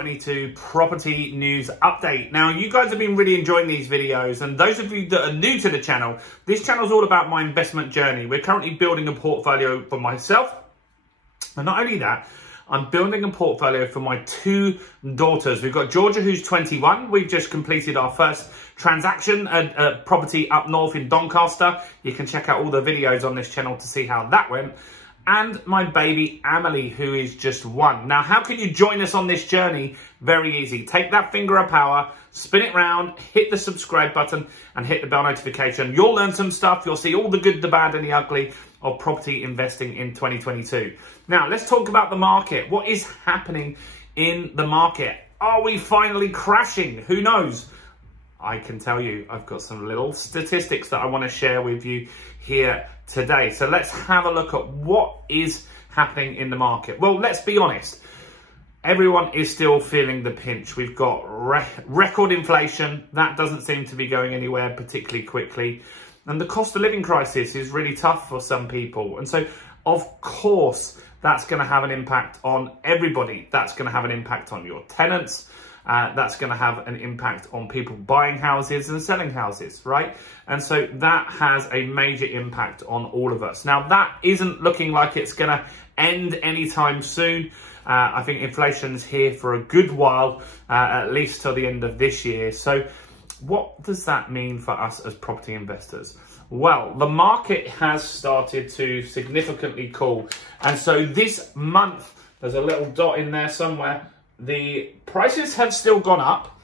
22 property news update. Now, you guys have been really enjoying these videos, and those of you that are new to the channel, this channel is all about my investment journey. We're currently building a portfolio for myself, and not only that, I'm building a portfolio for my two daughters. We've got Georgia, who's 21. We've just completed our first transaction, a property up north in Doncaster. You can check out all the videos on this channel to see how that went. And my baby Amelie, who is just 1. Now, how can you join us on this journey? Very easy. Take that finger of power, spin it round, hit the subscribe button and hit the bell notification. You'll learn some stuff. You'll see all the good, the bad and the ugly of property investing in 2022. Now, let's talk about the market. What is happening in the market? Are we finally crashing? Who knows? I can tell you, I've got some little statistics that I want to share with you here today. So let's have a look at what is happening in the market. Well, let's be honest. Everyone is still feeling the pinch. We've got record inflation. That doesn't seem to be going anywhere particularly quickly. And the cost of living crisis is really tough for some people. And so, of course, that's going to have an impact on everybody. That's going to have an impact on your tenants. That's going to have an impact on people buying houses and selling houses, right? And so that has a major impact on all of us. Now, that isn't looking like it's going to end anytime soon. I think inflation's here for a good while, at least till the end of this year. So what does that mean for us as property investors? Well, the market has started to significantly cool. And so this month, there's a little dot in there somewhere, the prices have still gone up,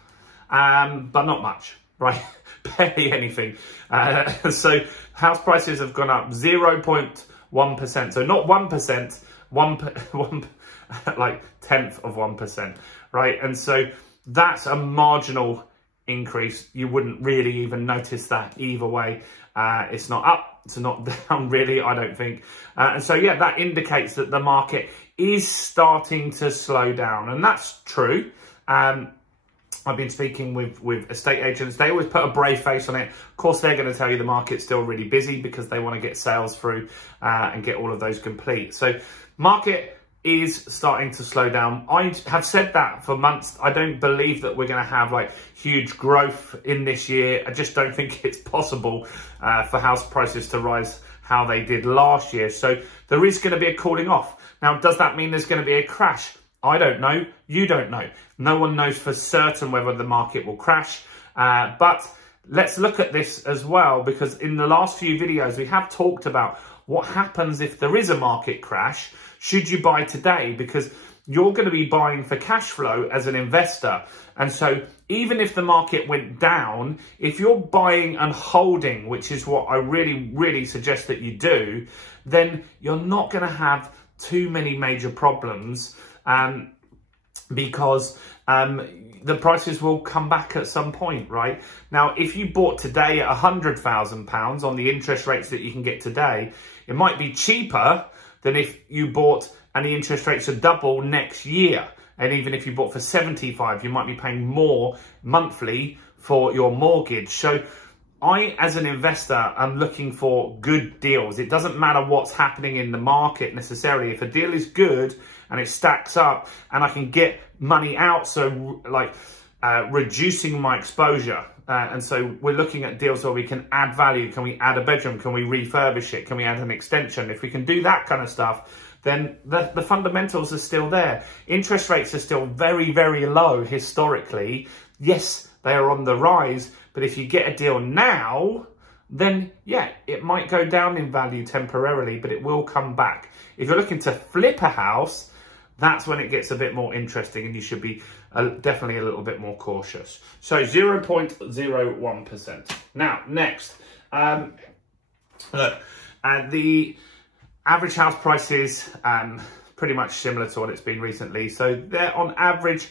but not much, right? Barely anything. So house prices have gone up 0.1%. So not 1%, like 10th of 1%, right? And so that's a marginal increase. You wouldn't really even notice that either way. It's not up, it's not down really, I don't think. And so, yeah, that indicates that the market is starting to slow down. And that's true. I've been speaking with estate agents. They always put a brave face on it. Of course, they're going to tell you the market's still really busy because they want to get sales through and get all of those complete. So market is starting to slow down. I have said that for months. I don't believe that we're going to have like huge growth in this year. I just don't think it's possible for house prices to rise how they did last year. So there is going to be a cooling off. Now, does that mean there's going to be a crash? I don't know. You don't know. No one knows for certain whether the market will crash. But let's look at this as well, because in the last few videos, we have talked about what happens if there is a market crash. Should you buy today? Because you're going to be buying for cash flow as an investor. And so even if the market went down, if you're buying and holding, which is what I really, really suggest that you do, then you're not going to have too many major problems because the prices will come back at some point, right? Now, if you bought today at £100,000 on the interest rates that you can get today, it might be cheaper than if you bought and the interest rates are double next year. And even if you bought for 75, you might be paying more monthly for your mortgage. So I, as an investor, am looking for good deals. It doesn't matter what's happening in the market necessarily. If a deal is good and it stacks up and I can get money out, so like reducing my exposure. And so we're looking at deals where we can add value. Can we add a bedroom? Can we refurbish it? Can we add an extension? If we can do that kind of stuff, then the fundamentals are still there. Interest rates are still very, very low historically. Yes, they are on the rise, but if you get a deal now, then yeah, it might go down in value temporarily, but it will come back. If you're looking to flip a house, that's when it gets a bit more interesting and you should be definitely a little bit more cautious. So 0.01%. Now, next, look, the average house prices, pretty much similar to what it's been recently. So they're on average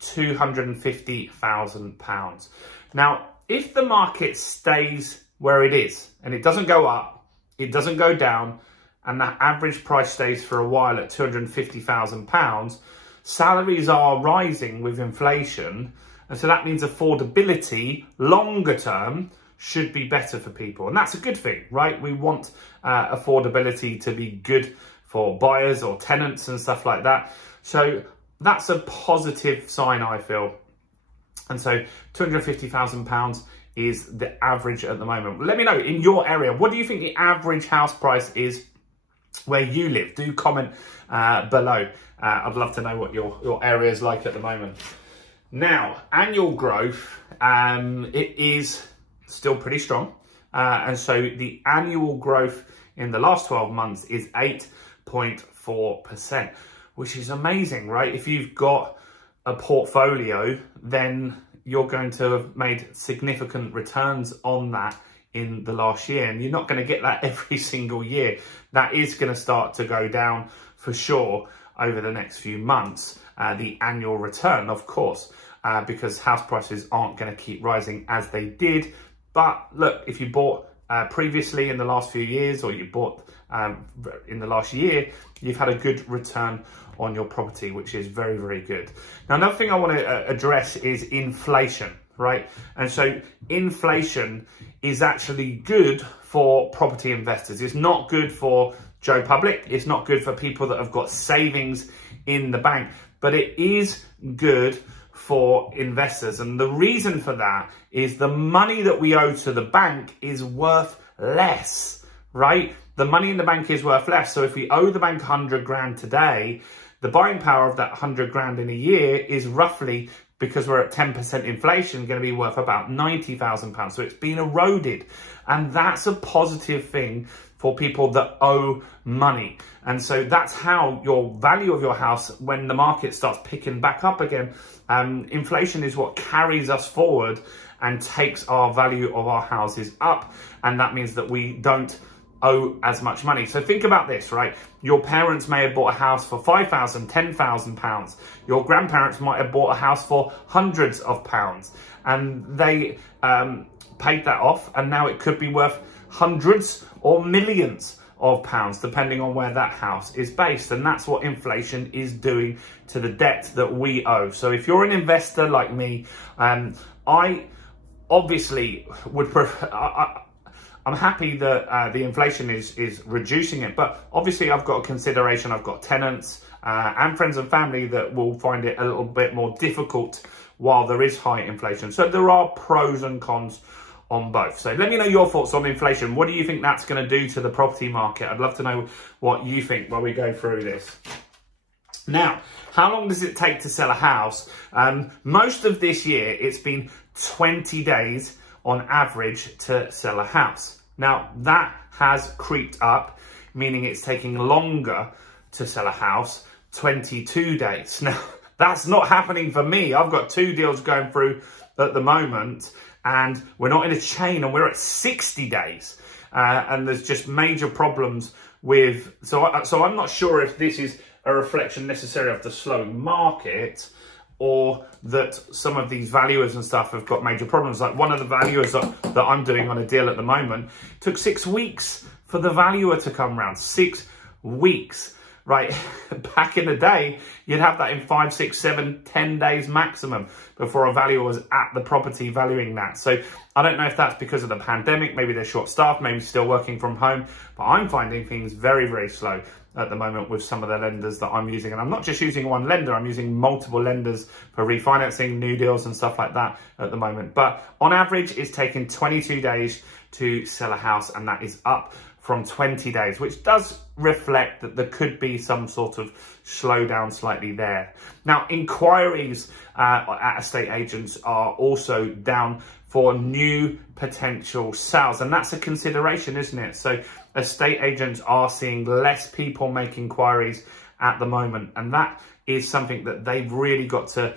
£250,000. Now, if the market stays where it is and it doesn't go up, it doesn't go down, and that average price stays for a while at £250,000, salaries are rising with inflation. And so that means affordability longer term should be better for people. And that's a good thing, right? We want affordability to be good for buyers or tenants and stuff like that. So that's a positive sign, I feel. And so £250,000 is the average at the moment. Let me know in your area, what do you think the average house price is where you live? Do comment below. I'd love to know what your area is like at the moment. Now, annual growth, it is still pretty strong. And so the annual growth in the last 12 months is 8.4%, which is amazing, right? If you've got a portfolio, then you're going to have made significant returns on that in the last year. And you're not going to get that every single year. That is going to start to go down for sure over the next few months. The annual return, of course, because house prices aren't going to keep rising as they did. But look, if you bought previously in the last few years, or you bought in the last year, you've had a good return on your property, which is very, very good. Now, another thing I want to address is inflation, right? And so inflation is actually good for property investors. It's not good for Joe Public. It's not good for people that have got savings in the bank, but it is good for investors. And the reason for that is the money that we owe to the bank is worth less, right? The money in the bank is worth less. So if we owe the bank 100 grand today, the buying power of that 100 grand in a year is roughly, because we're at 10% inflation, going to be worth about £90,000. So it's been eroded. And that's a positive thing for people that owe money. And so that's how your value of your house, when the market starts picking back up again, inflation is what carries us forward and takes our value of our houses up. And that means that we don't owe as much money. So think about this, right? Your parents may have bought a house for £5,000, £10,000. Your grandparents might have bought a house for hundreds of pounds, and they paid that off, and now it could be worth hundreds or millions of pounds, depending on where that house is based. And that's what inflation is doing to the debt that we owe. So if you're an investor like me, I obviously would prefer, I'm happy that the inflation is reducing it, but obviously I've got a consideration. I've got tenants and friends and family that will find it a little bit more difficult while there is high inflation. So there are pros and cons on both. So let me know your thoughts on inflation. What do you think that's going to do to the property market? I'd love to know what you think while we go through this. Now, how long does it take to sell a house? Most of this year, it's been 20 days on average to sell a house. Now, that has creeped up, meaning it's taking longer to sell a house, 22 days. Now, that's not happening for me. I've got 2 deals going through at the moment, and we're not in a chain, and we're at 60 days. And there's just major problems with, so I'm not sure if this is a reflection necessarily of the slowing market, or that some of these valuers and stuff have got major problems. Like one of the valuers that I'm doing on a deal at the moment, took 6 weeks for the valuer to come around. 6 weeks, right? Back in the day, you'd have that in 5, 6, 7, 10 days maximum before a valuer was at the property valuing that. So I don't know if that's because of the pandemic. Maybe they're short staffed, maybe still working from home, but I'm finding things very, very slow at the moment with some of the lenders that I'm using. And I'm not just using one lender, I'm using multiple lenders for refinancing, new deals and stuff like that at the moment. But on average, it's taking 22 days to sell a house, and that is up from 20 days, which does reflect that there could be some sort of slowdown slightly there. Now, inquiries at estate agents are also down for new potential sales, and that's a consideration, isn't it? So estate agents are seeing less people make inquiries at the moment, and that is something that they've really got to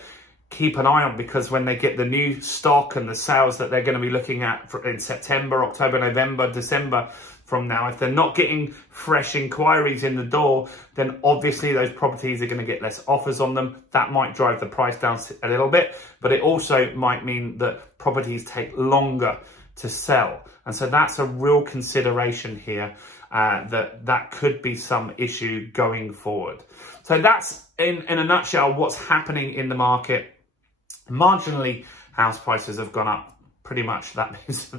keep an eye on, because when they get the new stock and the sales that they're going to be looking at in September, October, November, December from now, if they're not getting fresh inquiries in the door, then obviously those properties are going to get less offers on them. That might drive the price down a little bit, but it also might mean that properties take longer to sell. And so that's a real consideration here, that could be some issue going forward. So that's in a nutshell what's happening in the market. Marginally, house prices have gone up. Pretty much that means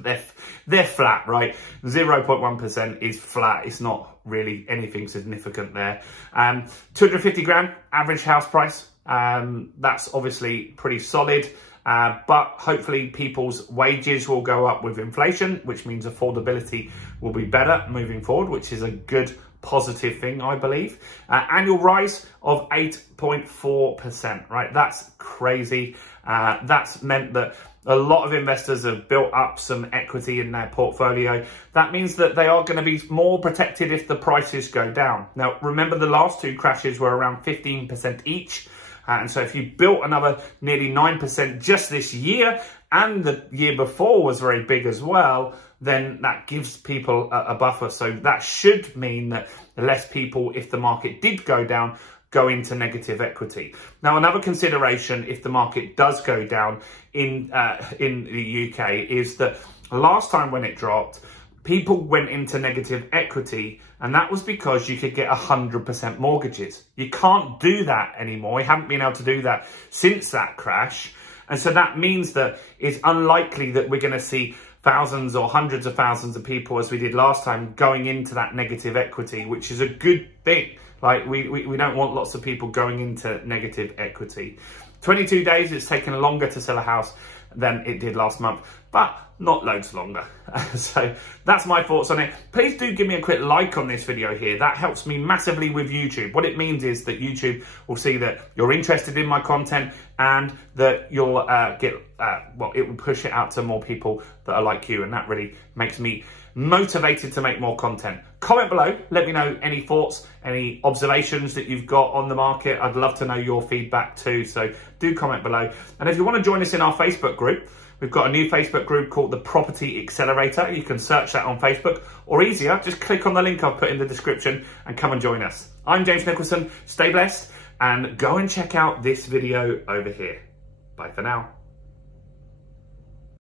they're flat, right? 0.1% is flat. It's not really anything significant there. 250 grand average house price. That's obviously pretty solid. But hopefully people's wages will go up with inflation, which means affordability will be better moving forward, which is a good positive thing, I believe. Annual rise of 8.4%, right? That's crazy. That's meant that a lot of investors have built up some equity in their portfolio. That means that they are going to be more protected if the prices go down. Now, remember the last two crashes were around 15% each. And so if you built another nearly 9% just this year, and the year before was very big as well, then that gives people a buffer. So that should mean that less people, if the market did go down, go into negative equity. Now, another consideration if the market does go down in the UK is that last time when it dropped, people went into negative equity, and that was because you could get 100% mortgages. You can't do that anymore. You haven't been able to do that since that crash. And so that means that it's unlikely that we're going to see thousands or hundreds of thousands of people, as we did last time, going into that negative equity, which is a good thing. Like, we don't want lots of people going into negative equity. 22 days, it's taken longer to sell a house than it did last month, but not loads longer. So that's my thoughts on it. Please do give me a quick like on this video here. That helps me massively with YouTube. What it means is that YouTube will see that you're interested in my content, and that you'll it will push it out to more people that are like you, and that really makes me motivated to make more content. Comment below, let me know any thoughts, any observations that you've got on the market. I'd love to know your feedback too, so do comment below. And if you want to join us in our Facebook group, we've got a new Facebook group called the Property Accelerator. You can search that on Facebook, or easier, just click on the link I've put in the description and come and join us. I'm James Nicholson, stay blessed, and go and check out this video over here. Bye for now.